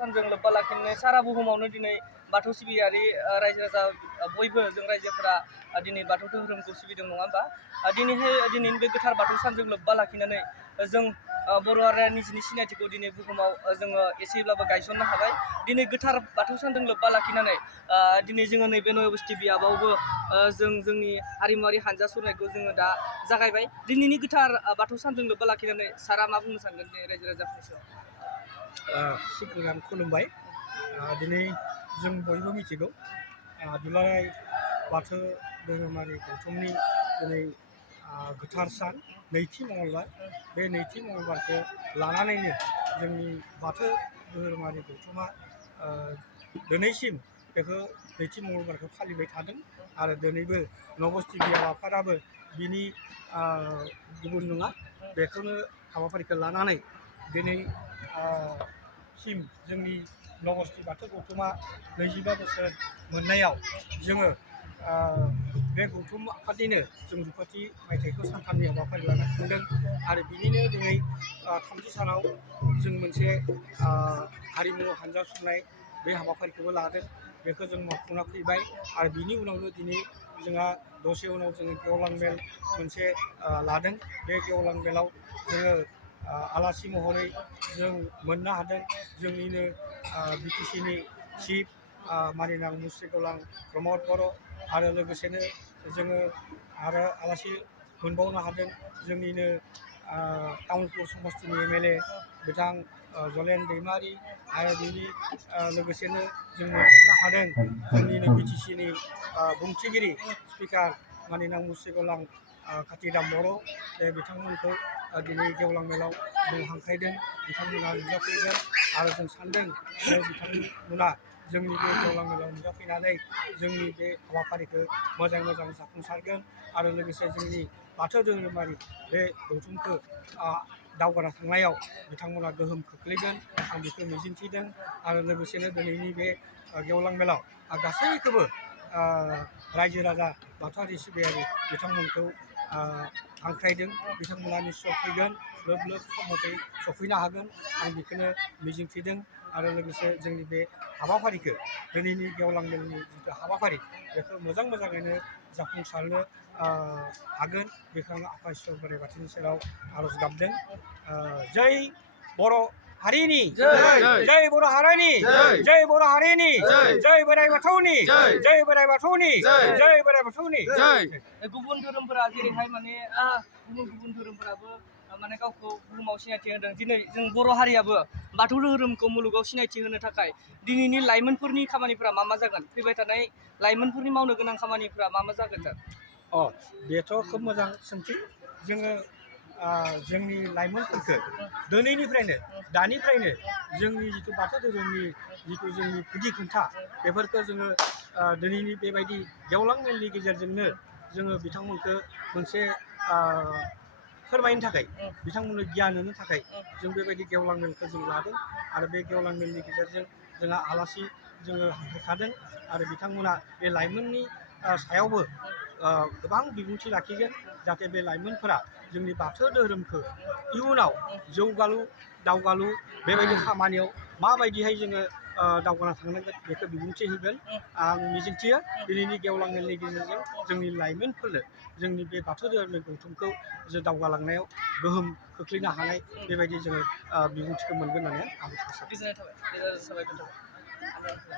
सानजों लोब्बा लाखिनानै सारा बुहुमावनो दिनै बाथौ सिबियारि रायजो राजा बयबो जों रायजोफोरा दिनै बाथौ धोरोमखौ सिबिदों नङा होमबा दिनैनि बे गोथार बाथौ सानजों लोब्बा लाखिनानै जों बर' हारिया निजिनि सिनायथिखौ दिनै बुहुमाव जोङो एसेब्लाबो गायसननो हाबाय दिनै गोथार बाथौ सानजों लोब्बा लाखिनानै दिनै जोङो नैबे नयबस्थि बियाबावबो जोंनि हारिमुवारि हानजा सुरनायखौ जोङो दा जागायबाय दिनैनि गोथार बाथौ सानजों लोब्बा लाखिनानै सारा मा बुंनो सानगोन रायजो राजाफोरनि सायाव सिगां खुलुमबाय दिनै जों बयबो मिथिगौ दुलाराय बाथौ धोरोमारि गौथुमनि दिनै गोथार सान नैथि मंगलबार बे नैथि मंगलबारखौ लानानैनो जोंनि बाथौ धोरोमारि गौथुमा दिनैसिम बेखौ नैथि मंगलबारखौ फालिबाय थादों आरो दिनैबो नबस्थि बियाब आफादाबो बिनि गुबुन नङा बेखौनो हाबाफारिखौ लानानै दिनै सिम जोंनि नबस्थि बाथौ गौथुमा 25 बोसोर मोननायाव जोङो बे गौथुम आफादनिनो जों जुफाथि मायथाइखौ सानथामनि हाबाफारि लाना खुंदों आरो बिनिनो दिनै 30 सानाव जों मोनसे हारिमु हानजा सुरनाय बे हाबाफारिखौबो लादों बेखौ जों मावफुंना फैबाय आरो बिनि उनावनो दिनै जोंहा दसे उनाव जोङो गेवलां मेल मोनसे लादों बे गेवलां मेलाव जोङो आलासि महरै जों मोननो हादों जोंनिनो बिटिसिनि चिफ मानिनां मुस्रि गौरां प्रमद बर' आरो लोगोसेनो जोङो आरो आलासि मोनबावनो हादों जोंनिनो तामुलपुर समस्तिनि MLA बिथां जलेन दैमारि आरो बिनि लोगोसेनो जों मोनबावनो हादों जोंनिनो बिटिसिनि बुंथिगिरि स्पिकार मानिनां मुस्रि गौरां कातिराम बर' बे बिथांमोनखौ दिनै गेवलां मेलाव जों हांख्रायदों बिथांमोना नुजाफैगोन आरो जों सानदों बे बिथांमोना जोंनि बे गेवलां मेलाव नुजाफैनानै जोंनि बे हाबाफारिखौ मोजां जाफुंसारगोन आरो लोगोसे जोंनि बाथौ धोरोमारि बे गौथुमखौ दावगाना थांनायाव बिथांमोना गोहोम खोख्लैगोन आं बेखौ मिजिंथिदों आरो लोगोसेनो दिनैनि बे गेवलां मेलाव गासैखौबो रायजो राजा बाथौआरि सिबियारि बिथांमोनखौ हांख्रायदों बिथांमोना निस्सय फैगोन लोब सम मथै सफैनो हागोन आं बेखौनो मिजिंथिदों आरो लोगोसे जोंनि बे हाबाफारिखौ दिनैनि गेवलां मेलनि जिथु हाबाफारि बेखौ मोजाङैनो जाफुंसारनो हागोन बेखौ आं आफा इसोर बोराइ बाथौनि सेराव आर'ज गाबदों जय बर' हारिनि जय बर' हारिनि जय बर' हारिनि जय बोराइ बाथौनि जय बोराइ बाथौनि जय बोराइ बाथौनि गुबुन धोरोमफोरा जेरैहाय माने गुबुन धोरोमफोराबो माने गावखौ बुहुमाव सिनायथि होदों दिनै जों बर' हारियाबो बाथौ धोरोमखौ मुलुगाव सिनायथि होनो थाखाय दिनैनि लाइमोनफोरनि खामानिफ्रा मा जागोन फैबाय थानाय लाइमोनफोरनि मावनो गोनां खामानिफ्रा मा जागोन सार बेथ' खोब मोजां सोंथि जोङो जोंनि लाइमोनफोरखौ दिनैनिफ्रायनो दानिफ्रायनो जोंनि जिथु बाथौ धोरोमनि जिथु जोंनि गुदि खुन्था बेफोरखौ जोङो दिनैनि बेबायदि गेवलां मेलनि गेजेरजोंनो जोङो बिथांमोनखौ मोनसे फोरमायनो थाखाय बिथांमोननो गियान होनो थाखाय जों बेबायदि गेवलां मेलखौ जों लादों आरो बे गेवलां मेलनि गेजेरजों जोंहा आलासि जोङो हांख्रायखादों आरो बिथांमोना बे लाइमोननि सायावबो गोबां बिबुंथि लाखिगोन जाहाथे बे लाइमोनफोरा जोंनि बाथौ धोरोमखौ इयुनाव जौगालु दावगालु बेबायदि खामानियाव माबायदिहाय जोङो दावगाना थांनांगोन बेखौ बिबुंथि होगोन आं मिजिंथियो दिनैनि गेवलां मेलनि गेजेरजों जोंनि लाइमोनफोरनो जोंनि बे बाथौ धोरोमनि गौथुमखौ जों दावगालांनायाव गोहोम खोख्लैनो हानाय बेबायदि जोङो बिबुंथिखौ मोनगोन होननानै आं आसा खालामो।